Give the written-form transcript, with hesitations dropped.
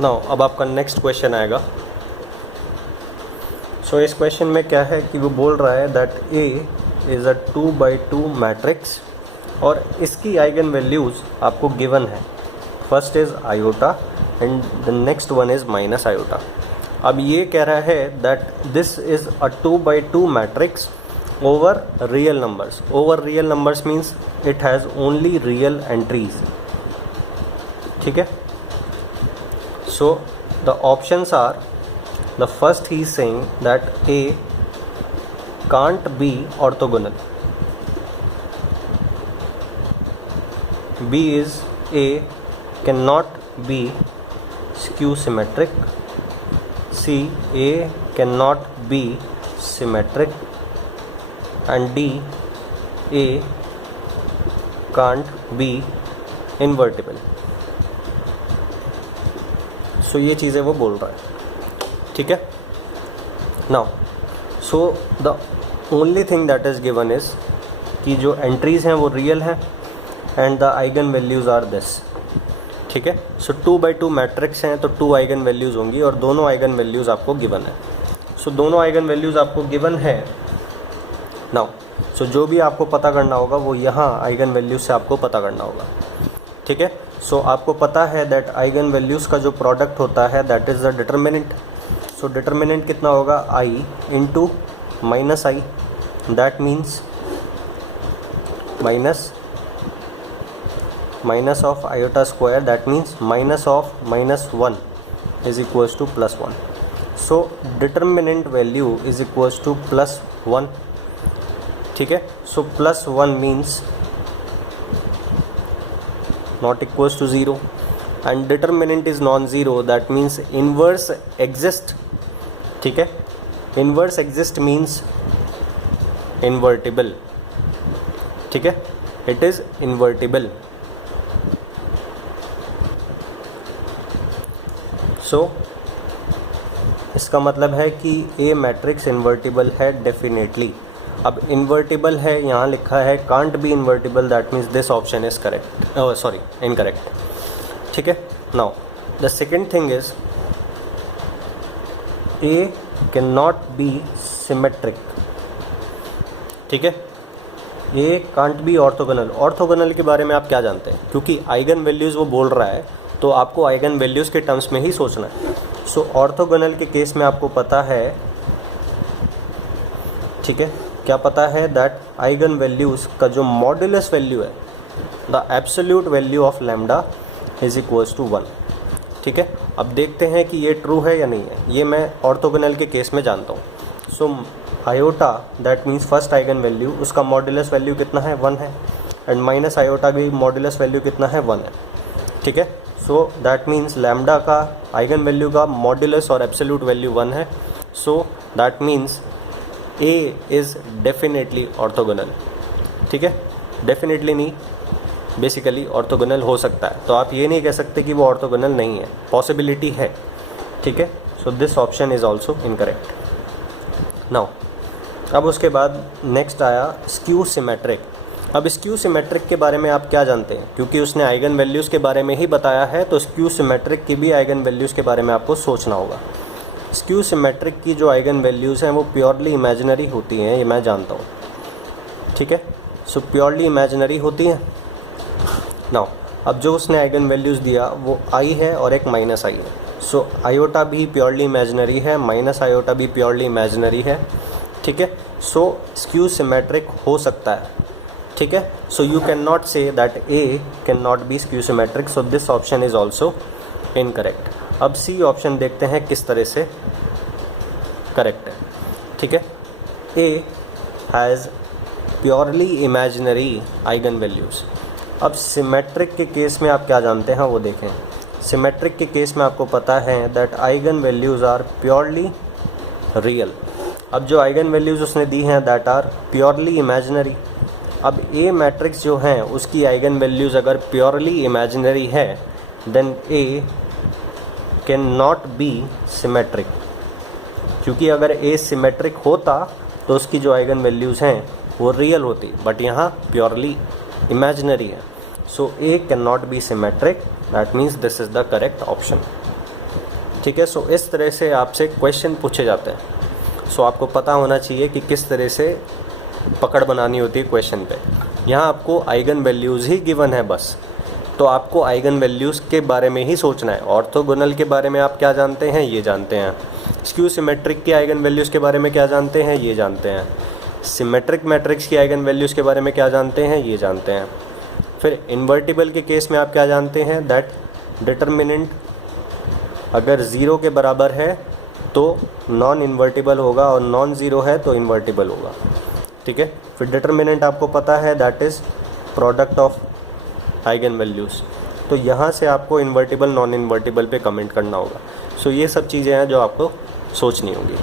Now अब आपका next question आएगा। सो इस क्वेश्चन में क्या है कि वो बोल रहा है that A is a 2x2 matrix और इसकी आइगन वैल्यूज़ आपको गिवन है। First is iota and the next one is minus iota. अब ये कह रहा है that this is a 2x2 matrix over real numbers. Over real numbers means it has only real entries. ठीक है, so the options are, the first he is saying that A can't be orthogonal, B is A cannot be skew symmetric, C A cannot be symmetric, and D A can't be invertible. सो ये चीज़ें वो बोल रहा है। ठीक है, now so the only thing that is given is कि जो एंट्रीज़ हैं वो रियल हैं and the eigen values are this. ठीक है, सो 2x2 मैट्रिक्स हैं तो 2 आइगन वैल्यूज़ होंगी और दोनों आइगन वैल्यूज़ आपको गिवन है। सो दोनों आइगन वैल्यूज़ आपको गिवन है। नाउ सो जो भी आपको पता करना होगा वो यहाँ आइगन वैल्यूज से आपको पता करना होगा। ठीक है, सो आपको पता है दैट आइगन वैल्यूज़ का जो प्रोडक्ट होता है that is the determinant. So determinant कितना होगा, I into minus I, that means minus of iota square, that means minus of -1 is equals to +1। So determinant value is equals to +1। ठीक है, so +1 means not equals to 0 and determinant is non zero, that means inverse exist. ठीक है, inverse exist means invertible. ठीक है, it is invertible. सो इसका मतलब है कि ए मैट्रिक्स इन्वर्टिबल है डेफिनेटली। अब इन्वर्टिबल है यहाँ लिखा है, can't be invertible, that means this option is correct, sorry incorrect. ठीक है, now the second thing is a can not be symmetric. ठीक है, ए कांट बी ऑर्थोगोनल। ऑर्थोगोनल के बारे में आप क्या जानते हैं, क्योंकि आइगन वैल्यूज़ वो बोल रहा है तो आपको आइगन वैल्यूज़ के टर्म्स में ही सोचना है। सो ऑर्थोगोनल के केस में आपको पता है, ठीक है, क्या पता है दैट आइगन वैल्यूज़ का जो मॉड्यूलस वैल्यू है, the absolute value of lambda is equals to 1। ठीक है, अब देखते हैं कि ये ट्रू है या नहीं है, ये मैं ऑर्थोगोनल के केस में जानता हूँ। So iota that means first eigen value, उसका मॉड्यूलस वैल्यू कितना है, 1 है, एंड माइनस आयोटा भी मॉड्यूलस वैल्यू कितना है, 1 है। ठीक है, सो दैट मीन्स लैम्डा का आइगन वैल्यू का मॉड्यूलस और एब्सोल्यूट वैल्यू 1 है। So that means A is definitely orthogonal. ठीक है, डेफिनेटली नहीं, बेसिकली ऑर्थोगोनल हो सकता है, तो आप ये नहीं कह सकते कि वो ऑर्थोगोनल नहीं है, पॉसिबिलिटी है। ठीक है, so this option is also incorrect. Now अब उसके बाद नेक्स्ट आया स्क्यू सिमेट्रिक। अब स्क्यू सिमेट्रिक के बारे में आप क्या जानते हैं, क्योंकि उसने आइगन वैल्यूज़ के बारे में ही बताया है तो स्क्यू सिमेट्रिक की भी आइगन वैल्यूज़ के बारे में आपको सोचना होगा। स्क्यू सिमेट्रिक की जो आइगन वैल्यूज़ हैं वो प्योरली इमेजिनरी होती हैं, ये मैं जानता हूँ। ठीक है, सो प्योरली इमेजिनरी होती हैं। नाउ अब जो उसने आइगन वैल्यूज़ दिया वो आई है और एक माइनस आई है। सो आयोटा भी प्योरली इमेजिनरी है, माइनस आयोटा भी प्योरली इमेजिनरी है। ठीक है, सो स्क्यू सिमेट्रिक हो सकता है। ठीक है, so you can not say that A can not B skew symmetric, so this option is also incorrect. अब सी ऑप्शन देखते हैं किस तरह से करेक्ट है। ठीक है, A has purely imaginary eigen values. अब सिमेट्रिक के केस में आप क्या जानते हैं वो देखें। सिमेट्रिक के केस में आपको पता है that eigen values are purely real. अब जो आइगन वैल्यूज़ उसने दी हैं दैट आर प्योरली इमेजिनरी। अब ए मैट्रिक्स जो हैं उसकी आइगन वैल्यूज़ अगर प्योरली इमेजिनरी है then A can not be symmetric, क्योंकि अगर ए सिमेट्रिक होता तो उसकी जो आइगन वैल्यूज़ हैं वो रियल होती, बट यहाँ प्योरली इमेजिनरी है। So A can not be symmetric, that means this is the correct option. ठीक है। सो इस तरह से आपसे क्वेश्चन पूछे जाते हैं। सो आपको पता होना चाहिए कि किस तरह से पकड़ बनानी होती है क्वेश्चन पे। यहाँ आपको आइगन वैल्यूज़ ही गिवन है बस, तो आपको आइगन वैल्यूज़ के बारे में ही सोचना है। ऑर्थोगोनल के बारे में आप क्या जानते हैं, ये जानते हैं। स्क्यू सिमेट्रिक के आइगन वैल्यूज़ के बारे में क्या जानते हैं, ये जानते हैं। सिमेट्रिक मैट्रिक्स की आइगन वैल्यूज़ के बारे में क्या जानते हैं, ये जानते हैं। फिर इन्वर्टिबल के केस में आप क्या जानते हैं, दैट डिटर्मिनेंट अगर ज़ीरो के बराबर है तो नॉन इन्वर्टिबल होगा और नॉन ज़ीरो है तो इन्वर्टिबल होगा। ठीक है। फिर डिटर्मिनेंट आपको पता है, that is product of eigen values. तो यहाँ से आपको इन्वर्टिबल नॉन इन्वर्टिबल पे कमेंट करना होगा। सो ये सब चीज़ें हैं जो आपको सोचनी होगी।